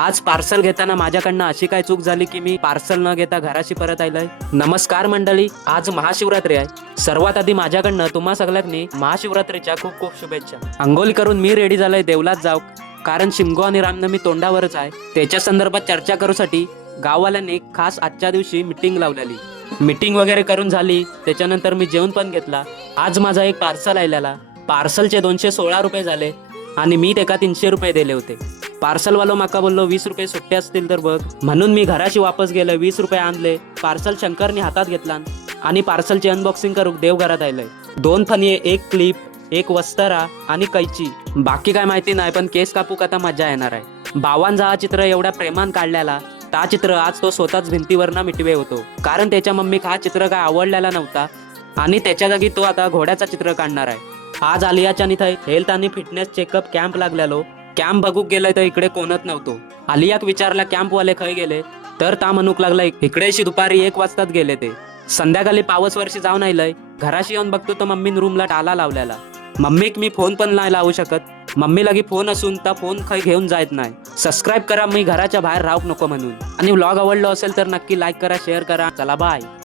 आज पार्सल घेताना माझ्याकडनं अशी काय चूक झाली की मी पार्सल न घेता घराशी परत आलोय। नमस्कार मंडळी, आज महाशिवरात्री आहे। सर्वात आधी माझ्याकडनं तुम्हा सगळ्यांनी महाशिवरात्रीच्या खूप खूप शुभेच्छा। अंघोळी करून मी रेडी झालोय देवलात जाऊ, कारण शिमगो आणि रामनवमी तोंडावरच आहे। त्याच्या संदर्भात चर्चा करूसाठी गाववाल्यांनी खास आजच्या दिवशी मीटिंग लावलेली। मीटिंग वगैरे करून झाली, त्याच्यानंतर मी जेवण पण घेतला। आज माझा एक पार्सल आलेला, पार्सलचे 216 रुपये झाले आणि मी त्याका 300 रुपये दिले होते। पार्सलवालो माका बोललो 20 रुपये सुट्टे असतील तर बघ, म्हणून मी घराशी वापस गेलो, 20 रुपये आणले। पार्सल शंकरने हातात घेतला आणि पार्सलची अनबॉक्सिंग करूक देवघरात आलोय। 2 फणी, 1 क्लिप, 1 वस्तरा आणि कैची, बाकी काय माहिती नाही, पण केस कापूक आता मजा येणार आहे। भावांचा हा चित्र एवढ्या प्रेमान काढलेला, ता चित्र आज तो स्वतःच भिंतीवरनं मिटवे होतो, कारण त्याच्या मम्मीक हा चित्र काय आवडलेला नव्हता आणि त्याच्या जागी तो आता घोड्याचा चित्र काढणार आहे। आज आलियाच्या इथं हेल्थ आणि फिटनेस चेकअप कॅम्प लागलेलो। कॅम्प बघूक गेलाय तर इकडे कोणच नव्हतो। आलियाक विचारला कॅम्पवाले खय गेले, तर ता म्हणूक लागला इकडेशी दुपारी 1 वाजतात गेले ते। संध्याकाळी पावस वर्षी जाऊन आलोय, घराशी येऊन बघतो तर मम्मीन रूमला टाला लावलेला। मम्मीक मी फोन पण नाही लावू शकत, मम्मी लगी फोन असून ता फोन खय घेऊन जायत नाही। सबस्क्राईब करा, मी घराच्या बाहेर राहूक नको म्हणून। आणि व्लॉग आवडलो असेल तर नक्की लाईक करा, शेअर करा। चला बाय।